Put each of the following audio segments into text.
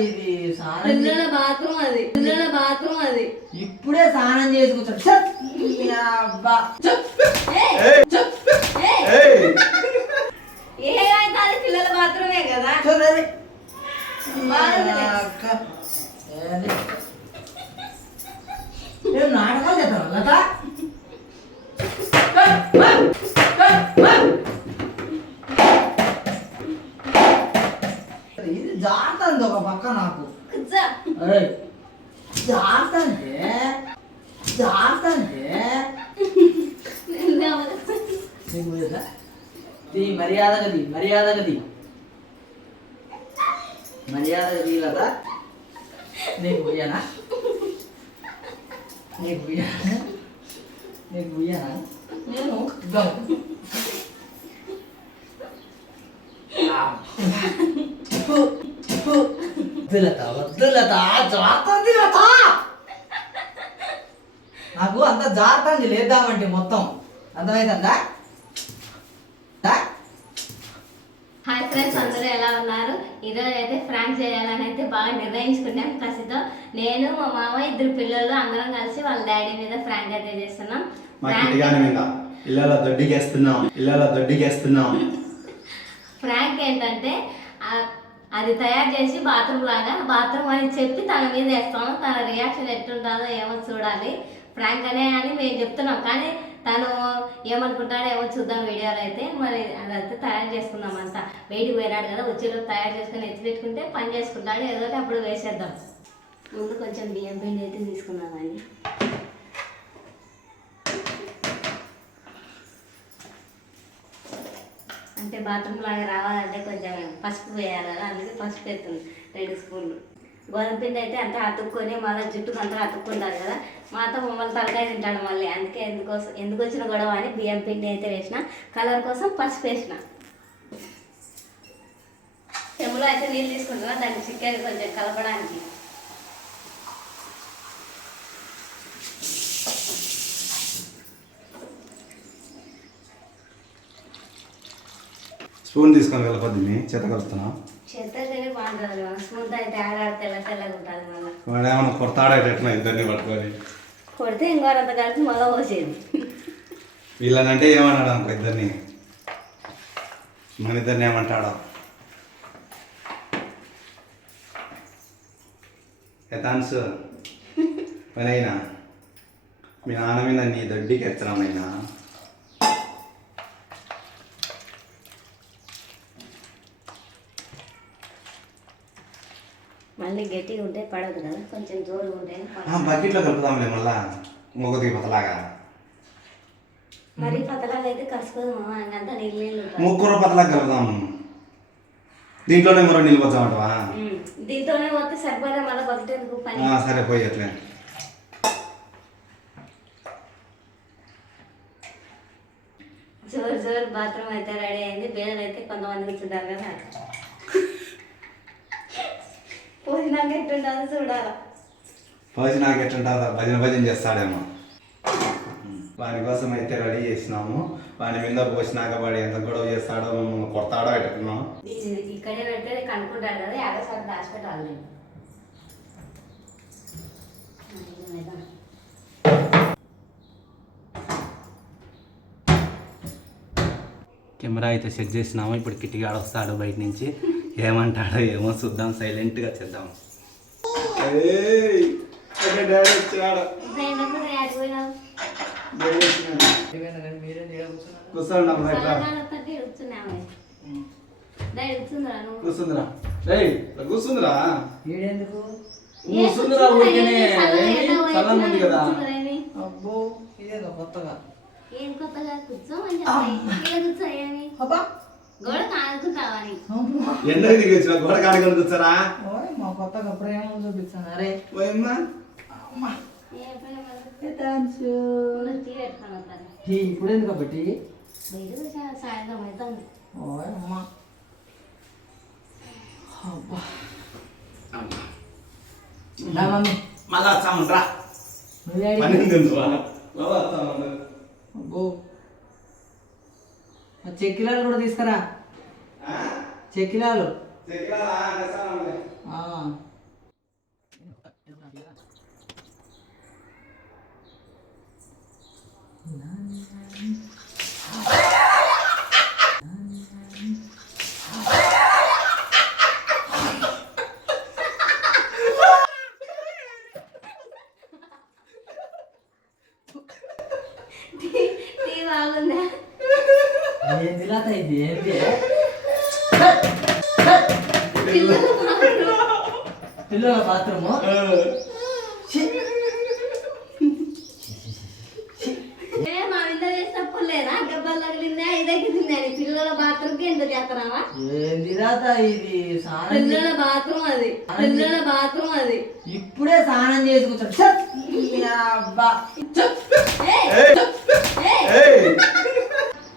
ఇది స్నానం పిల్లల బాత్రూమ్ అది. పిల్లల బాత్రూమ్ అది. ఇప్పుడే స్నానం చేసి కూర్చోడు ఛత్! ఈ అబ్బా! ఛత్! ఛత్! ఏమైతే అది పిల్లల బాత్రూమే కదా? నాటకాలు చేస్తావు లత? జారుతుంది ఒక పక్క నాకు. జారుతుంది జారుతుంది నీకు తెలుసా? దీ మర్యాదగా దీ మర్యాదగా దీ మర్యాదగా దీ కదా నీకు పోయానా? నీకు పోయానా? నీకు పోయానా? నేను. గమ్. వద్దులత వద్దులత జారుతుంది లత నాకు అంత జారుతుంది లేద్దామంటే మొత్తం. అర్థమైందా హాయ్ ఫ్రెండ్స్ అందరూ ఎలా ఉన్నారు? ఈరోజు అయితే ఫ్రాంక్ చేయాలని అయితే బాగా నిర్ణయించుకున్నాం. కసితో నేను మా మామ ఇద్దరు పిల్లలు అందరం కలిసి వాళ్ళ డాడీ మీద ఫ్రాంక్ అయితే చేస్తున్నాం. ఫ్రాంక్ దొడ్డికేస్తున్నాం దొడ్డికేస్తున్నాం. ఏంటంటే ఆ- అది తయారు చేసి బాత్రూమ్ లాగా బాత్రూమ్ అని చెప్పి తన మీద వేస్తాము తన రియాక్షన్ ఎట్లుంటుందో ఏమో చూడాలి. ఫ్రాంక్ అనే అని మేము చెప్తున్నాం. కానీ తను ఏమనుకుంటాడో ఏమో చూద్దాం వీడియోలో అయితే. మరి అదైతే తయారు చేసుకుందాం అంతా బయటికి పోయినాడు కదా వచ్చేలోపు తయారు చేసుకుని ఎత్తి పెట్టుకుంటే పని చేసుకుంటాడు. ఏదో అప్పుడు వేసేద్దాం. ముందు కొంచెం బియ్యం పిండి అయితే తీసుకుందామండి. అంటే బాత్రూమ్ లాగా రావాలంటే కొంచెం పసుపు వేయాలి కదా అందుకే పసుపు వేస్తుంది రెండు స్పూన్లు. గోధుమ పిండి అయితే అంతా అతుక్కొని మళ్ళీ జుట్టుకు అంతా అతుక్కుంటారు కదా మాతో మమ్మల్ని తలకాయ తింటాడు మళ్ళీ. అందుకే ఎందుకోసం ఎందుకు వచ్చిన గొడవ అని బియ్యం పిండి అయితే వేసిన కలర్ కోసం పసుపు వేసిన. చెములో అయితే నీళ్ళు తీసుకుంటున్నా దానికి చికెన్ కొంచెం కలపడానికి. స్పూన్ తీసుకొని కలపద్ది చేత కలుపుతున్నాం. మళ్ళీ. వాడు ఏమన్నా కొడతాడేటట్టు ఇద్దరిని పట్టుకొని. కొడితే ఇంకోరంత కలిసి మళ్ళీ పోసేది. వీళ్ళనంటే ఏమన్నాడు అనుకో ఇద్దరిని. మన ఇద్దరిని ఏమంటాడో. యథాన్స్ పని అయినా మీ నాన్న మీద నీ దొడ్డికి ఎత్తనమైనా మళ్ళీ గట్టిగా ఉంటే పడదు కదా కొంచెం జోరుగా ఉంటే బకెట్లో కలుపుదాంలే మళ్ళా మొగది పతలాగా. మరి పతలాగా అయితే కసుకోదు మామ అంతా నీళ్ళు నీళ్ళు ముగ్గురు పతలాగా కలుపుదాం. దీంట్లోనే మరో నిలబొచ్చామంటవా ఉమ్. దీంతోనే పోతే సరిపోతే మళ్ళీ బకెట్ ఎందుకు పని సరే పోయి అట్లే. జోరు జోరు బాత్రూమ్ అయితే రెడీ అయింది పిల్లలు అయితే కొంతమంది కూర్చుంటారు కదా. ఎట్టుంటుందో చూడాలి. భోజనం నాకు ఎట్టుంటుందో భజన భజన చేస్తాడేమో. వాని కోసం అయితే రెడీ చేసినాము. వాని మీద పోసినాక వాడు ఎంత గొడవ చేస్తాడో మమ్మల్ని కొడతాడో ఎట్టుకున్నాం ఇది ఇక్కడే పెడితే కనుక్కుంటాడు కదా యాభై సార్లు దాచిపెట్టాలి నేను. కెమెరా అయితే సెట్ చేసినాము. ఇప్పుడు కిటికాడ వస్తాడు బయట నుంచి. ఏమంటాడో ఏమో చూద్దాం. సైలెంట్గా చేద్దాం. కూర్చుందిరా. ఊరికనే? చల్లని ఉంది కదా. అబ్బో ఇదేదో కొత్తగా. ఏం కూర్చోమని గోడ కానుకుంటావని దిగి వచ్చిన గోడ కూర్చోరా? కొత్తగా ప్రేమ చూపించాను అరే. ఇప్పుడు ఎందుకు అబ్బా టీ? బయట కూర్చో, సాయంత్రం అవుతుంది ఓయ్ అమ్మా. అబ్బా. రా మమ్మీ. మళ్ళా వచ్చామంట్రా నువ్వే పని అడిగి ఉంది ఎందుకు? మళ్ళా వచ్చామంటారు అబ్బో. ఆ చెక్కిలాలు కూడా తీసుకురా. చెక్కిలాలు. చెక్కిరాలా? చేస్తామండి. ఆ. టీ బాగుందా ఏంది లత ఇది ఏంది పిల్లల బాత్రూము. ఏ మా ఇంత చేసినప్పుడు లేదా దెబ్బలు తగిలిందా ఇదైతే తిందని పిల్లల బాత్రూమ్కి ఎంత చేస్తున్నావా? ఏంది లత ఇది? స్నానం చే- పిల్లల బాత్రూమ్ అది. పిల్లల బాత్రూమ్ అది. ఇప్పుడే స్నానం చేసుకుంటాడు ఛత్! ఈ అబ్బా. ఛత్!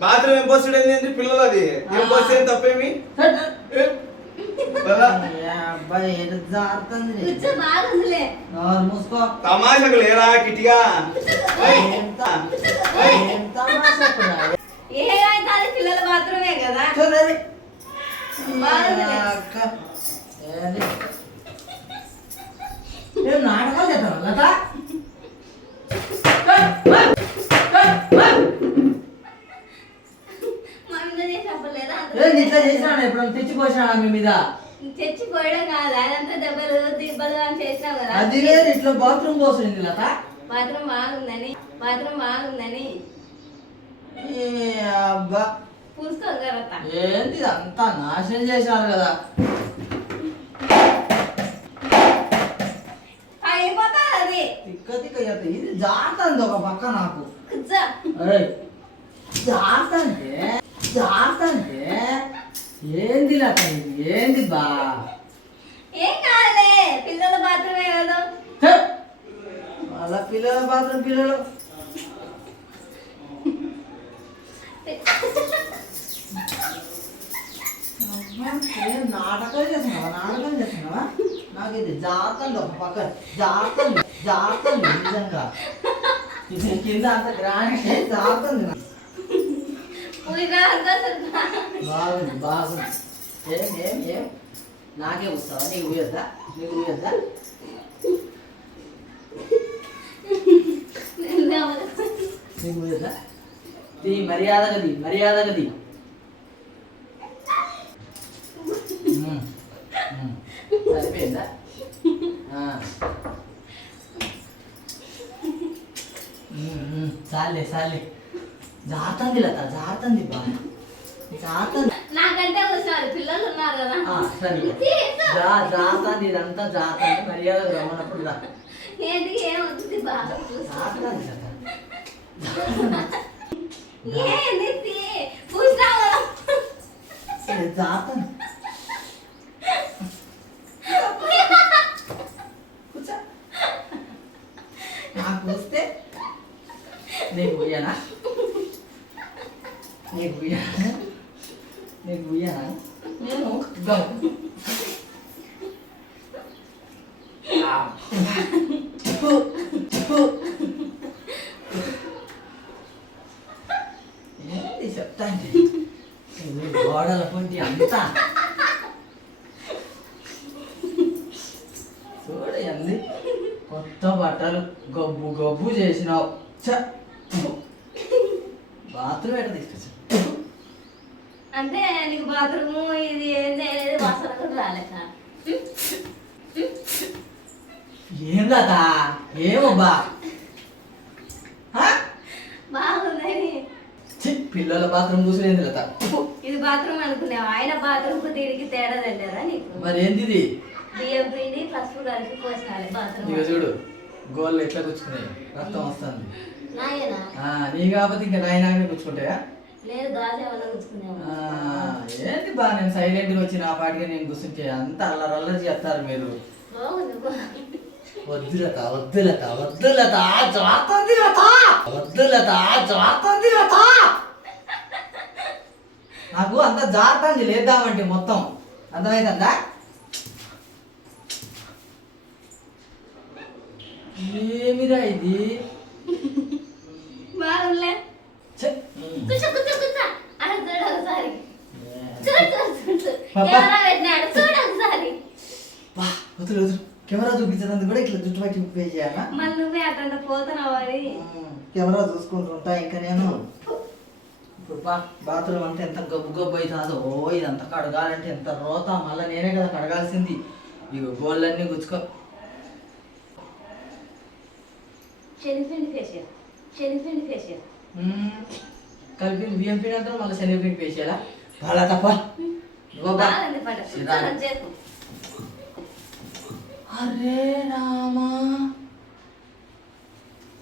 బాత్రూమ్ ఏం పోస్తాడు ఏంటి పిల్లలు అది ఏం పోస్తే తప్పేమి? ఛత్! తమాషకు లేరా కిటిగా పిల్లల బాత్రూమే కదా? చూడండి. బాగుందిలే. అక్క. ఏంది? ఏం నాటకాలు చేస్తావు లత? ఇట్లా చేసినాడు? ఎప్పుడు తెచ్చిపోసినాడా మీ మీద? చచ్చిపోయడం కాదు అదంతా దెబ్బలు దిబ్బలు అని చేసినావు కదా. అది లేదు ఇట్లా బాత్రూమ్ పోసింది లత. బాత్రూమ్ బాగుందని బాత్రూమ్ బాగుందని అబ్బా. పూసుకో కరత ఏంది అంతా నాశనం చేసినారు కదా. అయిపోతా అది. తిక్క తిక్క చేస్తా. ఇది జారుతుంది ఒక పక్క నాకు. జారుతంటే జారుతంటే ఏంది లత ఇది? ఏంది బా? ఏం కాదులే పిల్లల బాత్రూమే కదా! వాళ్ళ పిల్లల బాత్రూమ్ పిల్లలు. నాటకాలు చేస్తున్నావా? నాటకాలు చేస్తున్నావా? నాకు ఇది జాతలు ఒక పక్క. జాతలు జాతలు నిజంగా. కింద అంత గ్రాండ్ జాతుంది నాకు. ఊరిగా అంతా సున్నా. బాగుంది బాగుంది ఏం ఏం ఏం నాకే వస్తావా నీకు ఊయొద్దా నీకు ఊయొద్దా నీకు ఊయొద్దా దీ మర్యాదగా దీ మర్యాదగా దీ సరిపోయిందా చాలే చాలే. జాతంది లత జాతంది బా. జాతంది. నాకంటే కూర్చోవాలి పిల్లలు ఉన్నారు కదా. ఆ, సరే జా జాతంది ఇదంతా జాతంది. మర్యాద రమ్మన్నప్పుడు రా. ఏంటి ఏమవుతుంది బాగా కూర్చో. జాతంది లత. ఏంది తీ? కూర్చున్నావు కదా. సరే జాతంది. కూర్చో. నాకు వస్తే నీకు ఉయ్యనా నీకు ఉయ్యనా నీకు ఉయ్యనా నేను ఏంటి చెప్తాండి ఇది గోడల పొంటి అంతా చూడండి కొత్త బట్టలు గబ్బు గబ్బు చేసినావు బాత్రూమ్ ఎక్కడ తీసుకు అంటే నీకు బాత్రూమ్ ఇది ఏంది అనేది వాసన కూడా రాలేక ఏం లత? ఏమబ్బా? బాగుందని పిల్లల బాత్రూమ్ కూర్చునేది లత? ఇది బాత్రూమ్ అనుకున్నావు? ఆయన బాత్రూమ్కు దీనికి తేడా తెలియదా నీకు? మరి ఏంటిది బియ్యం పిండి పసుపు కలిపి పోసాలి బాత్రూమ్ ఇక చూడు గోళ్ళు ఎట్లా కూర్చున్నాయి రక్తం వస్తుంది. నాయనా? నీ కాకపోతే ఇంకా నాయనాగా కూర్చుంటాయా ఆ, ఏంటి బా నేను సైలెంట్గా వచ్చి నా పాటిగా నేను కూర్చుంటే అంత అల్లరి అల్లరి చేస్తారు మీరు. వద్దులత వద్దులత వద్దులత జాతంది లత వద్దులత జాతంది లత నాకు అంత జాతంది లేద్దామంటే మొత్తం. అర్థమైందా ఏమిరా ఇది? బాగుందిలే. అక్కడ. కెమెరా చూపించినందుకు కూడా ఇట్లా జుట్టు పట్టి పే చేయాలా? మళ్ళీ నువ్వే అట్లా పోతున్నావు కెమెరా చూసుకుంటుంటా ఇంకా నేను. ఇప్పుడు బా బాత్రూమ్ అంతా ఎంత గబ్బు గబ్బు అవుతుందో ఓ ఇదంతా కడగాలంటే ఎంత రోత. మళ్ళీ నేనే కదా కడగాల్సింది. ఇక గోళ్ళన్నీ గుచ్చుకో. శనిపిండి ఫేషియల్ శనిపిండి ఫేషియల్. కలిపి బియ్యం పిండి అంతా మళ్ళీ శనగపిండి పే చేయాలా? బాగా తప్ప అరే రామా.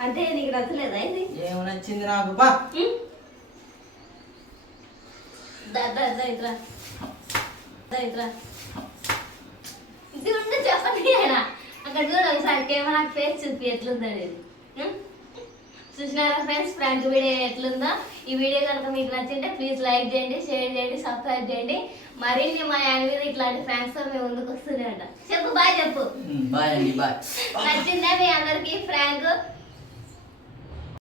అంటే నీకు నచ్చలేదా ఇది? ఏం నచ్చింది నాకు. బా. ఇది ఉంటే చెప్పండి అక్కడ చూడ ఒకసారి కెమెరా ఫేస్ చూపి ఉం? చూసినారా ఫ్రెండ్స్ ఫ్రంట్ వీడియో ఎట్లుందో ఈ వీడియో కనుక మీకు నచ్చింటే ప్లీజ్ లైక్ చేయండి షేర్ చేయండి సబ్స్క్రైబ్ చేయండి. మరిన్ని మా యాన్ మీద ఇట్లాంటి ఫ్రాంక్స్తో మేము ముందుకు వస్తూనే ఉంటాం చెప్పు బాయ్ చెప్పు. మ్మ్, బాయ్ అండి బాయ్ నచ్చిందా మీ అందరికి ఫ్రాంక్